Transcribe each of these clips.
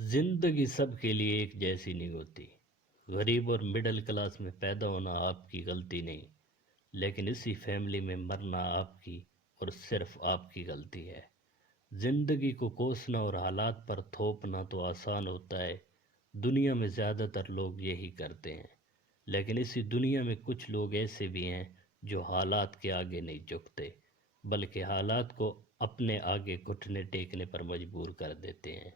زندگی سب کے لیے ایک جیسی نہیں ہوتی۔ غریب اور مڈل کلاس میں پیدا ہونا آپ کی غلطی نہیں، لیکن اسی فیملی میں مرنا آپ کی اور صرف آپ کی غلطی ہے۔ زندگی کو کوسنا اور حالات پر تھوپنا تو آسان ہوتا ہے، دنیا میں زیادہ تر لوگ یہی کرتے ہیں، لیکن اسی دنیا میں کچھ لوگ ایسے بھی ہیں جو حالات کے آگے نہیں جھکتے، بلکہ حالات کو اپنے آگے گھٹنے ٹیکنے پر مجبور کر دیتے ہیں۔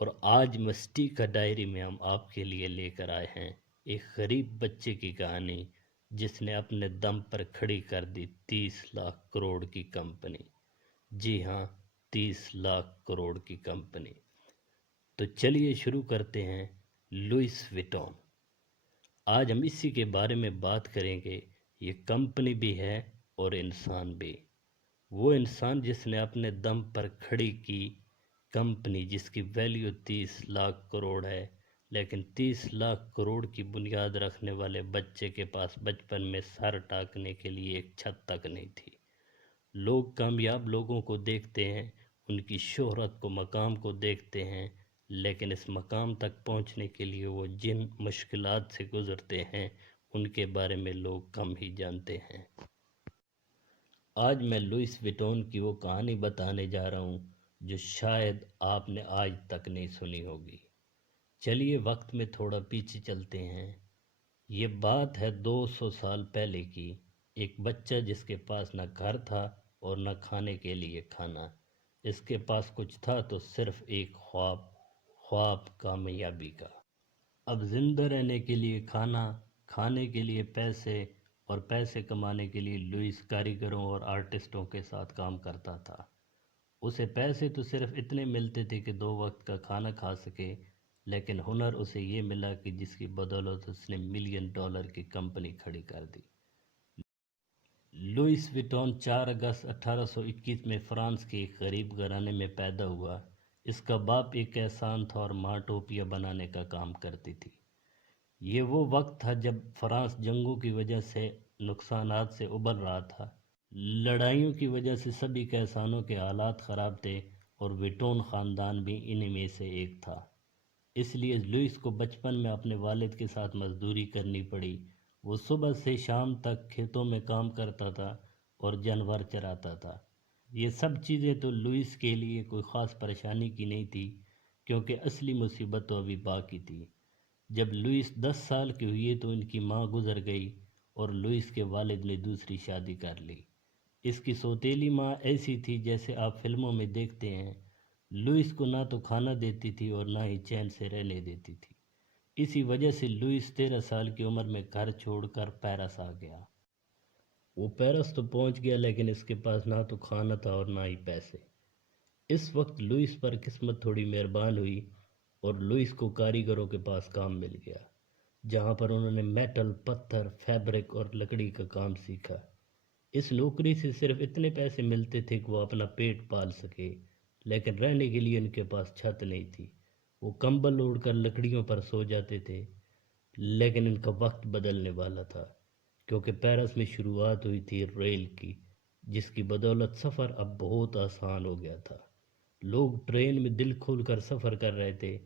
اور آج مسٹی کا ڈائری میں ہم آپ کے لیے لے کر آئے ہیں ایک غریب بچے کی کہانی، جس نے اپنے دم پر کھڑی کر دی 30 لاکھ کروڑ کی کمپنی۔ جی ہاں، 30 لاکھ کروڑ کی کمپنی۔ تو چلیے شروع کرتے ہیں۔ لوئس وٹون۔ آج ہم اسی کے بارے میں بات کریں گے۔ یہ کمپنی بھی ہے اور انسان بھی۔ وہ انسان جس نے اپنے دم پر کھڑی کی کمپنی، جس کی ویلیو 30 لاکھ کروڑ ہے، لیکن 30 لاکھ کروڑ کی بنیاد رکھنے والے بچے کے پاس بچپن میں سر ٹاکنے کے لیے ایک چھت تک نہیں تھی۔ لوگ کامیاب لوگوں کو دیکھتے ہیں، ان کی شہرت کو، مقام کو دیکھتے ہیں، لیکن اس مقام تک پہنچنے کے لیے وہ جن مشکلات سے گزرتے ہیں ان کے بارے میں لوگ کم ہی جانتے ہیں۔ آج میں لوئس وٹون کی وہ کہانی بتانے جا رہا ہوں جو شاید آپ نے آج تک نہیں سنی ہوگی۔ چلیے وقت میں تھوڑا پیچھے چلتے ہیں۔ یہ بات ہے 200 سال پہلے کی۔ ایک بچہ جس کے پاس نہ گھر تھا اور نہ کھانے کے لیے کھانا۔ اس کے پاس کچھ تھا تو صرف ایک خواب کامیابی کا۔ اب زندہ رہنے کے لیے کھانا، کھانے کے لیے پیسے اور پیسے کمانے کے لیے لوئس کاریگروں اور آرٹسٹوں کے ساتھ کام کرتا تھا۔ اسے پیسے تو صرف اتنے ملتے تھے کہ 2 وقت کا کھانا کھا سکے، لیکن ہنر اسے یہ ملا کہ جس کی بدولت اس نے $1,000,000 کی کمپنی کھڑی کر دی۔ لوئس وٹون 4 اگست 1821 میں فرانس کے ایک غریب گھرانے میں پیدا ہوا۔ اس کا باپ ایک احسان تھا اور ماں ٹوپیاں بنانے کا کام کرتی تھی۔ یہ وہ وقت تھا جب فرانس جنگوں کی وجہ سے نقصانات سے ابھر رہا تھا۔ لڑائیوں کی وجہ سے سبھی کسانوں کے حالات خراب تھے اور وٹون خاندان بھی انہی میں سے ایک تھا۔ اس لیے لوئس کو بچپن میں اپنے والد کے ساتھ مزدوری کرنی پڑی۔ وہ صبح سے شام تک کھیتوں میں کام کرتا تھا اور جانور چراتا تھا۔ یہ سب چیزیں تو لوئس کے لیے کوئی خاص پریشانی کی نہیں تھی، کیونکہ اصلی مصیبت تو ابھی باقی تھی۔ جب لوئس 10 سال کے ہوئے تو ان کی ماں گزر گئی اور لوئس کے والد نے دوسری شادی کر لی۔ اس کی سوتیلی ماں ایسی تھی جیسے آپ فلموں میں دیکھتے ہیں۔ لوئس کو نہ تو کھانا دیتی تھی اور نہ ہی چین سے رہنے دیتی تھی۔ اسی وجہ سے لوئس 13 سال کی عمر میں گھر چھوڑ کر پیرس آ گیا۔ وہ پیرس تو پہنچ گیا، لیکن اس کے پاس نہ تو کھانا تھا اور نہ ہی پیسے۔ اس وقت لوئس پر قسمت تھوڑی مہربان ہوئی اور لوئس کو کاریگروں کے پاس کام مل گیا، جہاں پر انہوں نے میٹل، پتھر، فیبرک اور لکڑی کا کام سیکھا۔ اس نوکری سے صرف اتنے پیسے ملتے تھے کہ وہ اپنا پیٹ پال سکے، لیکن رہنے کے لیے ان کے پاس چھت نہیں تھی۔ وہ کمبل اوڑھ کر لکڑیوں پر سو جاتے تھے، لیکن ان کا وقت بدلنے والا تھا، کیونکہ پیرس میں شروعات ہوئی تھی ریل کی، جس کی بدولت سفر اب بہت آسان ہو گیا تھا۔ لوگ ٹرین میں دل کھول کر سفر کر رہے تھے،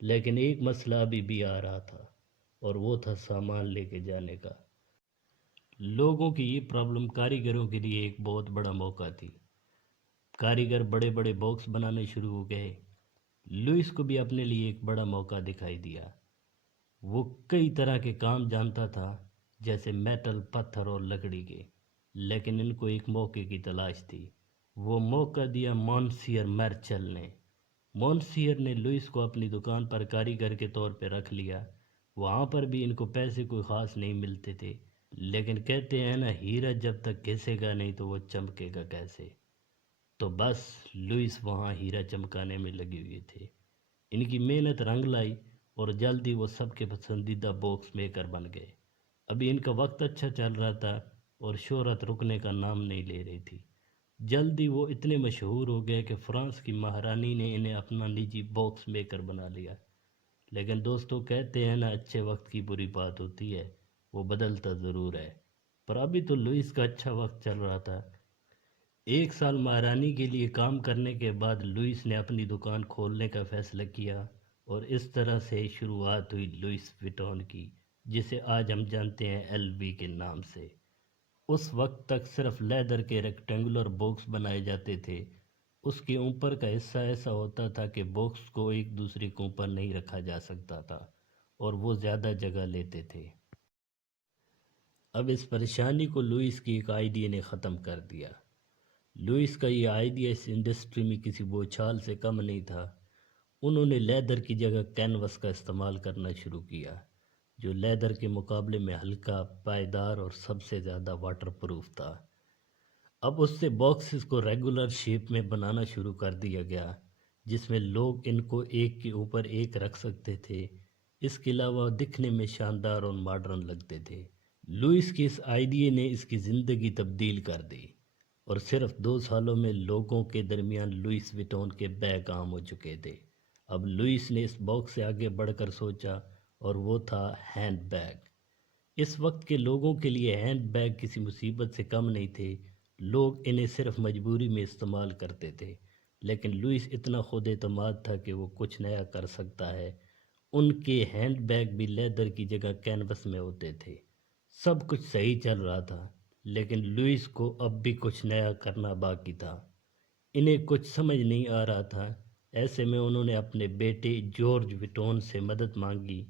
لیکن ایک مسئلہ ابھی بھی آ رہا تھا، اور وہ تھا سامان لے کے جانے کا۔ لوگوں کی یہ پرابلم کاریگروں کے لیے ایک بہت بڑا موقع تھی۔ کاریگر بڑے بڑے باکس بنانے شروع ہو گئے۔ لوئس کو بھی اپنے لیے ایک بڑا موقع دکھائی دیا۔ وہ کئی طرح کے کام جانتا تھا، جیسے میٹل، پتھر اور لکڑی کے، لیکن ان کو ایک موقع کی تلاش تھی۔ وہ موقع دیا مونسیئر میرچل نے۔ مونسیئر نے لوئس کو اپنی دکان پر کاریگر کے طور پہ رکھ لیا۔ وہاں پر بھی ان کو پیسے کوئی خاص نہیں ملتے تھے، لیکن کہتے ہیں نا، ہیرا جب تک گھسے گا نہیں تو وہ چمکے گا کیسے۔ تو بس لوئس وہاں ہیرا چمکانے میں لگے ہوئے تھے۔ ان کی محنت رنگ لائی اور جلدی وہ سب کے پسندیدہ باکس میکر بن گئے۔ ابھی ان کا وقت اچھا چل رہا تھا اور شہرت رکنے کا نام نہیں لے رہی تھی۔ جلدی وہ اتنے مشہور ہو گئے کہ فرانس کی مہارانی نے انہیں اپنا نجی باکس میکر بنا لیا۔ لیکن دوستو، کہتے ہیں نا، اچھے وقت کی بری بات ہوتی ہے، وہ بدلتا ضرور ہے۔ پر ابھی تو لوئس کا اچھا وقت چل رہا تھا۔ 1 سال مہارانی کے لیے کام کرنے کے بعد لوئس نے اپنی دکان کھولنے کا فیصلہ کیا اور اس طرح سے شروعات ہوئی لوئس وٹون کی، جسے آج ہم جانتے ہیں LV کے نام سے۔ اس وقت تک صرف لیدر کے ریکٹینگولر باکس بنائے جاتے تھے۔ اس کے اوپر کا حصہ ایسا ہوتا تھا کہ باکس کو ایک دوسرے کے اوپر نہیں رکھا جا سکتا تھا اور وہ زیادہ جگہ لیتے تھے۔ اب اس پریشانی کو لوئس کی ایک آئیڈیا نے ختم کر دیا۔ لوئس کا یہ آئیڈیا اس انڈسٹری میں کسی بوچھال سے کم نہیں تھا۔ انہوں نے لیدر کی جگہ کینوس کا استعمال کرنا شروع کیا، جو لیدر کے مقابلے میں ہلکا، پائیدار اور سب سے زیادہ واٹر پروف تھا۔ اب اس سے باکسز کو ریگولر شیپ میں بنانا شروع کر دیا گیا، جس میں لوگ ان کو ایک کے اوپر ایک رکھ سکتے تھے۔ اس کے علاوہ دکھنے میں شاندار اور ماڈرن لگتے تھے۔ لوئس کی اس آئیڈیا نے اس کی زندگی تبدیل کر دی، اور صرف 2 سالوں میں لوگوں کے درمیان لوئس وٹون کے بیگ عام ہو چکے تھے۔ اب لوئس نے اس باکس سے آگے بڑھ کر سوچا، اور وہ تھا ہینڈ بیگ۔ اس وقت کے لوگوں کے لیے ہینڈ بیگ کسی مصیبت سے کم نہیں تھے۔ لوگ انہیں صرف مجبوری میں استعمال کرتے تھے، لیکن لوئس اتنا خود اعتماد تھا کہ وہ کچھ نیا کر سکتا ہے۔ ان کے ہینڈ بیگ بھی لیدر کی جگہ کینوس میں ہوتے تھے۔ سب کچھ صحیح چل رہا تھا، لیکن لوئس کو اب بھی کچھ نیا کرنا باقی تھا۔ انہیں کچھ سمجھ نہیں آ رہا تھا۔ ایسے میں انہوں نے اپنے بیٹے جارج وٹون سے مدد مانگی۔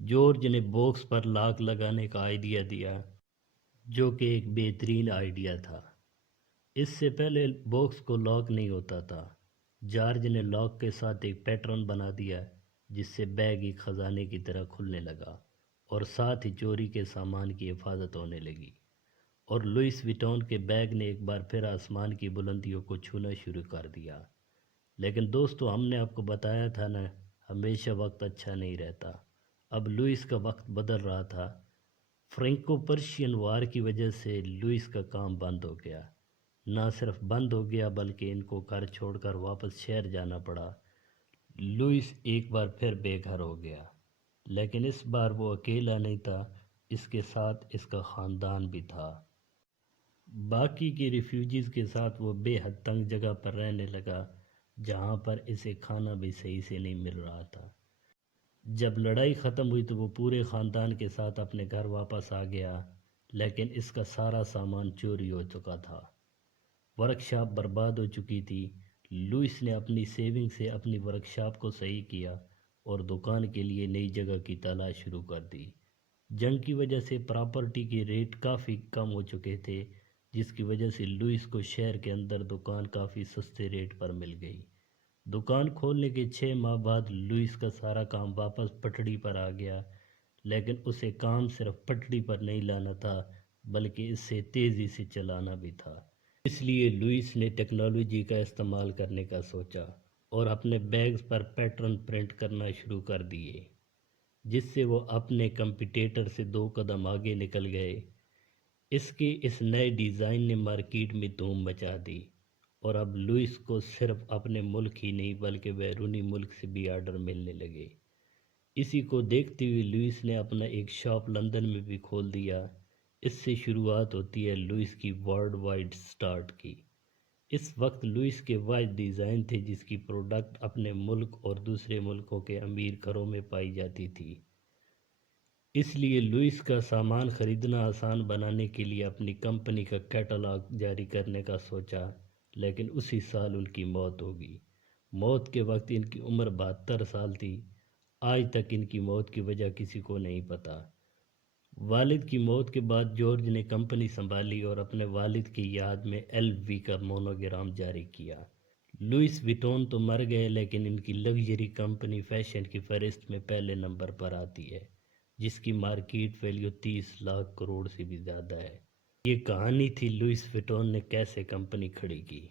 جارج نے باکس پر لاک لگانے کا آئیڈیا دیا، جو کہ ایک بہترین آئیڈیا تھا۔ اس سے پہلے باکس کو لاک نہیں ہوتا تھا۔ جارج نے لاک کے ساتھ ایک پیٹرن بنا دیا، جس سے بیگ ایک خزانے کی طرح کھلنے لگا، اور ساتھ ہی چوری کے سامان کی حفاظت ہونے لگی۔ اور لوئس وٹون کے بیگ نے ایک بار پھر آسمان کی بلندیوں کو چھونا شروع کر دیا۔ لیکن دوستو، ہم نے آپ کو بتایا تھا نا، ہمیشہ وقت اچھا نہیں رہتا۔ اب لوئس کا وقت بدل رہا تھا۔ فرینکو پرشین وار کی وجہ سے لوئس کا کام بند ہو گیا۔ نہ صرف بند ہو گیا، بلکہ ان کو گھر چھوڑ کر واپس شہر جانا پڑا۔ لوئس ایک بار پھر بے گھر ہو گیا، لیکن اس بار وہ اکیلا نہیں تھا، اس کے ساتھ اس کا خاندان بھی تھا۔ باقی کے ریفیوجیز کے ساتھ وہ بے حد تنگ جگہ پر رہنے لگا، جہاں پر اسے کھانا بھی صحیح سے نہیں مل رہا تھا۔ جب لڑائی ختم ہوئی تو وہ پورے خاندان کے ساتھ اپنے گھر واپس آ گیا، لیکن اس کا سارا سامان چوری ہو چکا تھا۔ ورکشاپ برباد ہو چکی تھی۔ لوئس نے اپنی سیونگ سے اپنی ورکشاپ کو صحیح کیا اور دکان کے لیے نئی جگہ کی تلاش شروع کر دی۔ جنگ کی وجہ سے پراپرٹی کے ریٹ کافی کم ہو چکے تھے، جس کی وجہ سے لوئس کو شہر کے اندر دکان کافی سستے ریٹ پر مل گئی۔ دکان کھولنے کے 6 ماہ بعد لوئس کا سارا کام واپس پٹڑی پر آ گیا، لیکن اسے کام صرف پٹڑی پر نہیں لانا تھا، بلکہ اس سے تیزی سے چلانا بھی تھا۔ اس لیے لوئس نے ٹیکنالوجی کا استعمال کرنے کا سوچا اور اپنے بیگز پر پیٹرن پرنٹ کرنا شروع کر دیے، جس سے وہ اپنے کمپیٹیٹر سے 2 قدم آگے نکل گئے۔ اس نئے ڈیزائن نے مارکیٹ میں دھوم مچا دی، اور اب لوئس کو صرف اپنے ملک ہی نہیں بلکہ بیرونی ملک سے بھی آرڈر ملنے لگے۔ اسی کو دیکھتے ہوئے لوئس نے اپنا ایک شاپ لندن میں بھی کھول دیا۔ اس سے شروعات ہوتی ہے لوئس کی ورلڈ وائڈ سٹارٹ کی۔ اس وقت لوئس کے واحد ڈیزائن تھے جس کی پروڈکٹ اپنے ملک اور دوسرے ملکوں کے امیر گھروں میں پائی جاتی تھی۔ اس لیے لوئس کا سامان خریدنا آسان بنانے کے لیے اپنی کمپنی کا کیٹلاگ جاری کرنے کا سوچا، لیکن اسی سال ان کی موت ہوگی۔ موت کے وقت ان کی عمر 72 سال تھی۔ آج تک ان کی موت کی وجہ کسی کو نہیں پتہ۔ والد کی موت کے بعد جارج نے کمپنی سنبھالی اور اپنے والد کی یاد میں LV کا مونوگرام جاری کیا۔ لوئس وٹون تو مر گئے، لیکن ان کی لگژری کمپنی فیشن کی فہرست میں پہلے نمبر پر آتی ہے، جس کی مارکیٹ ویلیو 30 لاکھ کروڑ سے بھی زیادہ ہے۔ یہ کہانی تھی لوئس وٹون نے کیسے کمپنی کھڑی کی۔